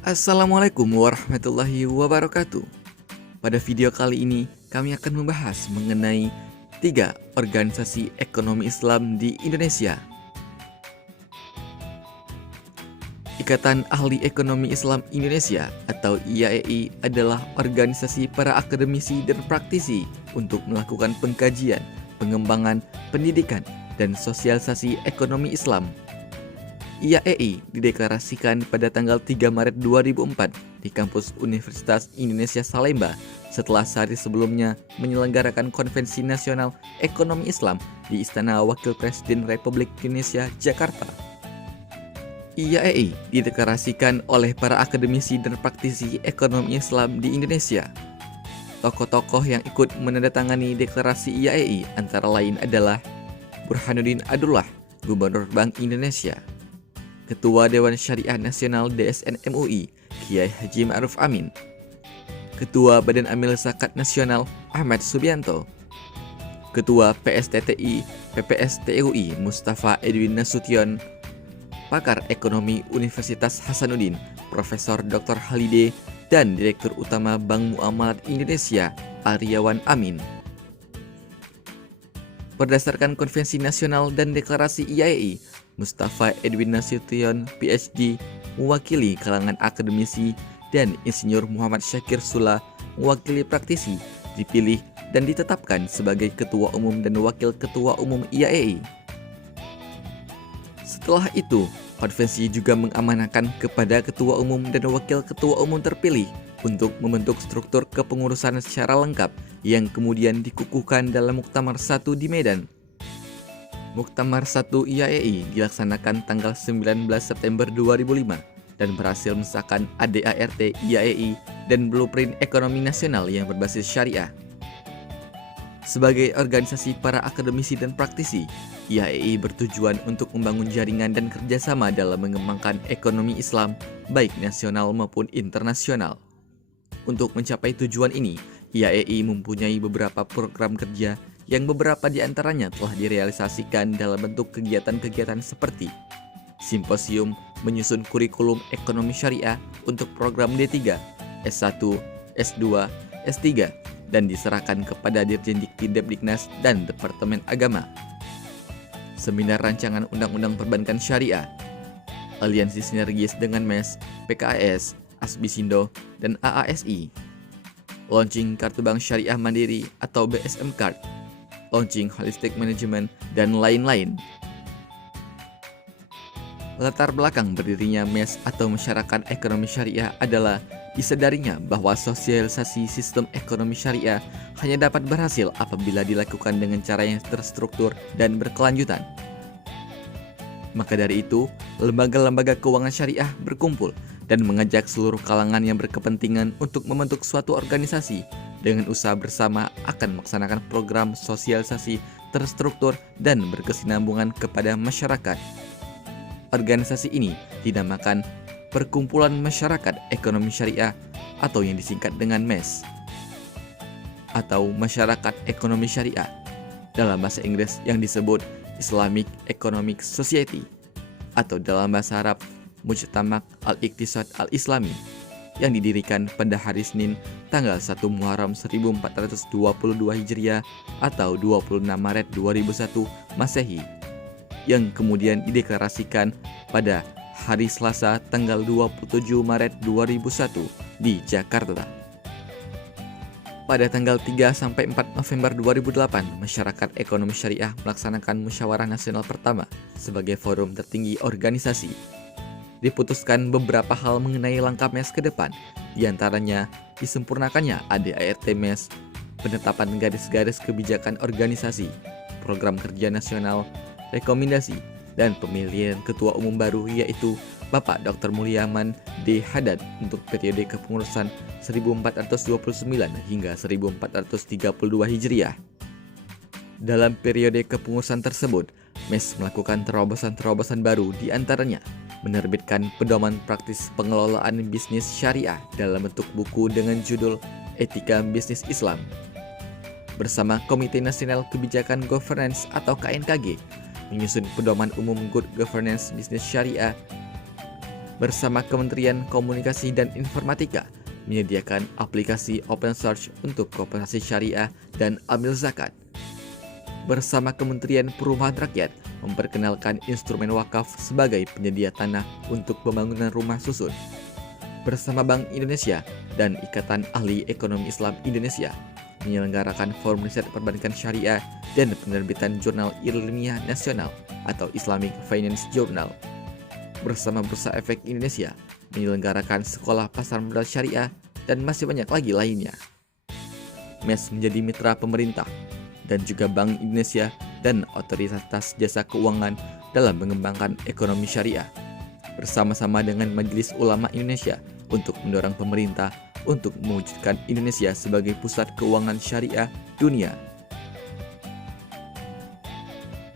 Assalamualaikum warahmatullahi wabarakatuh. Pada video kali ini, kami akan membahas mengenai 3 organisasi ekonomi Islam di Indonesia. Ikatan Ahli Ekonomi Islam Indonesia atau IAEI adalah organisasi para akademisi dan praktisi untuk melakukan pengkajian, pengembangan, pendidikan, dan sosialisasi ekonomi Islam. IAEI dideklarasikan pada tanggal 3 Maret 2004 di kampus Universitas Indonesia Salemba setelah sehari sebelumnya menyelenggarakan Konvensi Nasional Ekonomi Islam di Istana Wakil Presiden Republik Indonesia, Jakarta. IAEI dideklarasikan oleh para akademisi dan praktisi ekonomi Islam di Indonesia. Tokoh-tokoh yang ikut menandatangani deklarasi IAEI antara lain adalah Burhanuddin Abdullah, Gubernur Bank Indonesia, Ketua Dewan Syariah Nasional DSN MUI, Kiai Haji Ma'ruf Amin, Ketua Badan Amil Zakat Nasional Ahmad Subianto, Ketua PSTTI PPSTUI Mustafa Edwin Nasution, Pakar Ekonomi Universitas Hasanuddin Profesor Dr. Halide, dan Direktur Utama Bank Muamalat Indonesia Aryawan Amin. Berdasarkan Konvensi Nasional dan Deklarasi IAEI, Mustafa Edwin Nasution, PhD, mewakili kalangan akademisi, dan Insinyur Muhammad Syakir Sula, mewakili praktisi, dipilih dan ditetapkan sebagai Ketua Umum dan Wakil Ketua Umum IAEI. Setelah itu, konvensi juga mengamanahkan kepada Ketua Umum dan Wakil Ketua Umum terpilih untuk membentuk struktur kepengurusan secara lengkap yang kemudian dikukuhkan dalam Muktamar 1 di Medan. Muktamar 1 IAEI dilaksanakan tanggal 19 September 2005 dan berhasil mensahkan ADART IAEI dan Blueprint Ekonomi Nasional yang berbasis syariah. Sebagai organisasi para akademisi dan praktisi, IAEI bertujuan untuk membangun jaringan dan kerjasama dalam mengembangkan ekonomi Islam, baik nasional maupun internasional. Untuk mencapai tujuan ini, IAEI mempunyai beberapa program kerja yang beberapa di antaranya telah direalisasikan dalam bentuk kegiatan-kegiatan seperti simposium menyusun kurikulum ekonomi syariah untuk program D3, S1, S2, S3, dan diserahkan kepada Dirjen Dikti Depdiknas dan Departemen Agama. Seminar rancangan Undang-Undang Perbankan Syariah, aliansi sinergis dengan MES, PKS, Asbisindo, dan AASI. Launching Kartu Bank Syariah Mandiri atau BSM Card, launching Holistic Management, dan lain-lain. Latar belakang berdirinya MES atau Masyarakat Ekonomi Syariah adalah disadarinya bahwa sosialisasi sistem ekonomi syariah hanya dapat berhasil apabila dilakukan dengan cara yang terstruktur dan berkelanjutan. Maka dari itu, lembaga-lembaga keuangan syariah berkumpul dan mengajak seluruh kalangan yang berkepentingan untuk membentuk suatu organisasi dengan usaha bersama akan melaksanakan program sosialisasi terstruktur dan berkesinambungan kepada masyarakat. Organisasi ini dinamakan Perkumpulan Masyarakat Ekonomi Syariah atau yang disingkat dengan MES atau Masyarakat Ekonomi Syariah dalam bahasa Inggris yang disebut Islamic Economic Society atau dalam bahasa Arab Mujtamak Al-Iqtisad Al-Islami yang didirikan pada hari Senin tanggal 1 Muharram 1422 Hijriah atau 26 Maret 2001 Masehi yang kemudian dideklarasikan pada hari Selasa tanggal 27 Maret 2001 di Jakarta. Pada tanggal 3 sampai 4 November 2008, Masyarakat Ekonomi Syariah melaksanakan Musyawarah Nasional pertama sebagai forum tertinggi organisasi. Diputuskan beberapa hal mengenai langkah MES ke depan, diantaranya disempurnakannya ADART MES, penetapan garis-garis kebijakan organisasi, program kerja nasional, rekomendasi, dan pemilihan ketua umum baru yaitu Bapak Dr. Mulyaman D. Haddad untuk periode kepengurusan 1429 hingga 1432 Hijriah. Dalam periode kepengurusan tersebut, MES melakukan terobosan-terobosan baru diantaranya menerbitkan pedoman praktis pengelolaan bisnis syariah dalam bentuk buku dengan judul Etika Bisnis Islam. Bersama Komite Nasional Kebijakan Governance atau KNKG, menyusun pedoman umum Good Governance Bisnis Syariah bersama Kementerian Komunikasi dan Informatika menyediakan aplikasi open source untuk koperasi syariah dan amil zakat. Bersama Kementerian Perumahan Rakyat memperkenalkan instrumen wakaf sebagai penyedia tanah untuk pembangunan rumah susun. Bersama Bank Indonesia dan Ikatan Ahli Ekonomi Islam Indonesia menyelenggarakan forum riset perbankan syariah dan penerbitan jurnal ilmiah nasional atau Islamic Finance Journal. Bersama Bursa Efek Indonesia menyelenggarakan sekolah pasar modal syariah dan masih banyak lagi lainnya. MES menjadi mitra pemerintah dan juga Bank Indonesia dan Otoritas Jasa Keuangan dalam mengembangkan ekonomi syariah bersama-sama dengan Majelis Ulama Indonesia untuk mendorong pemerintah untuk mewujudkan Indonesia sebagai pusat keuangan syariah dunia.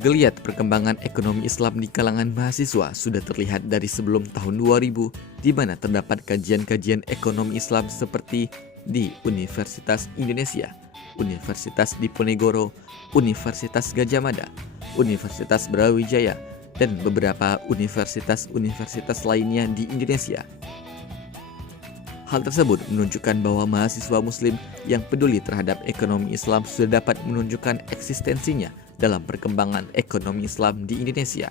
Geliat perkembangan ekonomi Islam di kalangan mahasiswa sudah terlihat dari sebelum tahun 2000, di mana terdapat kajian-kajian ekonomi Islam seperti di Universitas Indonesia, Universitas Diponegoro, Universitas Gadjah Mada, Universitas Brawijaya, dan beberapa universitas-universitas lainnya di Indonesia. Hal tersebut menunjukkan bahwa mahasiswa muslim yang peduli terhadap ekonomi Islam sudah dapat menunjukkan eksistensinya dalam perkembangan ekonomi Islam di Indonesia.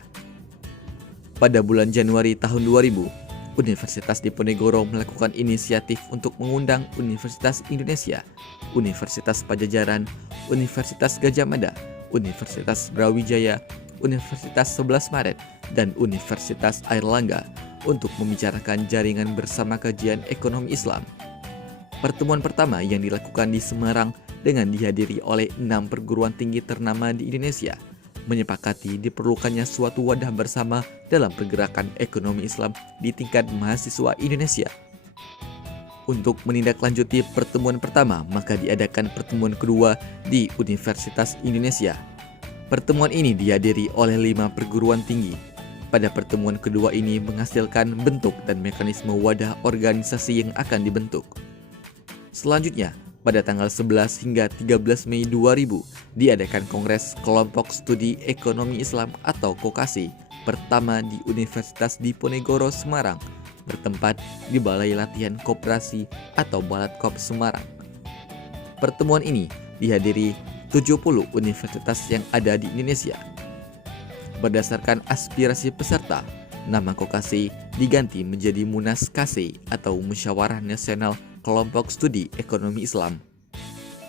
Pada bulan Januari tahun 2000, Universitas Diponegoro melakukan inisiatif untuk mengundang Universitas Indonesia, Universitas Pajajaran, Universitas Gadjah Mada, Universitas Brawijaya, Universitas 11 Maret, dan Universitas Airlangga untuk membicarakan jaringan bersama kajian ekonomi Islam. Pertemuan pertama yang dilakukan di Semarang dengan dihadiri oleh 6 perguruan tinggi ternama di Indonesia, menyepakati diperlukannya suatu wadah bersama dalam pergerakan ekonomi Islam di tingkat mahasiswa Indonesia. Untuk menindaklanjuti pertemuan pertama, maka diadakan pertemuan kedua di Universitas Indonesia. Pertemuan ini dihadiri oleh 5 perguruan tinggi. Pada pertemuan kedua ini menghasilkan bentuk dan mekanisme wadah organisasi yang akan dibentuk. Selanjutnya, pada tanggal 11 hingga 13 Mei 2000, diadakan Kongres Kelompok Studi Ekonomi Islam atau KOKASI pertama di Universitas Diponegoro, Semarang, bertempat di Balai Latihan Koperasi atau Balatkop Semarang. Pertemuan ini dihadiri 70 universitas yang ada di Indonesia. Berdasarkan aspirasi peserta, nama KOKASI diganti menjadi Munas KASI atau Musyawarah Nasional Kelompok Studi Ekonomi Islam.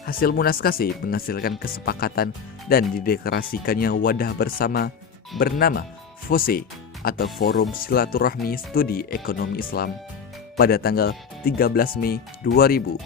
Hasil Munas KASI menghasilkan kesepakatan dan dideklarasikannya wadah bersama bernama FOSE atau Forum Silaturahmi Studi Ekonomi Islam pada tanggal 13 Mei 2000.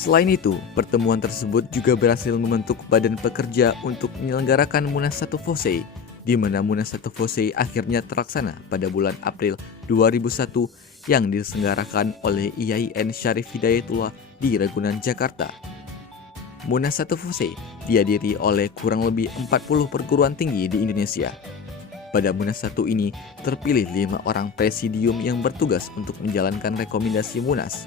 Selain itu, pertemuan tersebut juga berhasil membentuk badan pekerja untuk menyelenggarakan Munas 1 FOSE, di mana Munas 1 FOSE akhirnya terlaksana pada bulan April 2001 yang diselenggarakan oleh IAIN Syarif Hidayatullah di Ragunan, Jakarta. Munas 1 FOSE dihadiri oleh kurang lebih 40 perguruan tinggi di Indonesia. Pada Munas 1 ini terpilih 5 orang presidium yang bertugas untuk menjalankan rekomendasi Munas.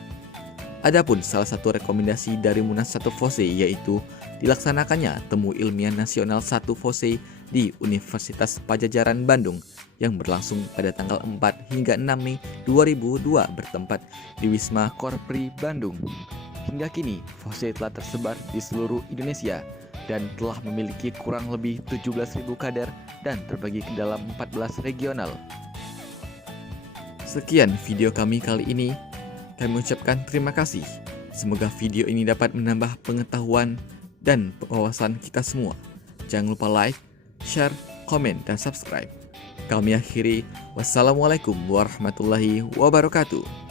Adapun salah satu rekomendasi dari Munas 1 FOSE yaitu dilaksanakannya Temu Ilmiah Nasional 1 FOSE di Universitas Pajajaran Bandung yang berlangsung pada tanggal 4 hingga 6 Mei 2002 bertempat di Wisma Korpri Bandung. Hingga kini, FOSE telah tersebar di seluruh Indonesia dan telah memiliki kurang lebih 17.000 kader dan terbagi ke dalam 14 regional. Sekian video kami kali ini. Kami ucapkan terima kasih. Semoga video ini dapat menambah pengetahuan dan wawasan kita semua. Jangan lupa like, share, komen, dan subscribe. Kami akhiri. Wassalamualaikum warahmatullahi wabarakatuh.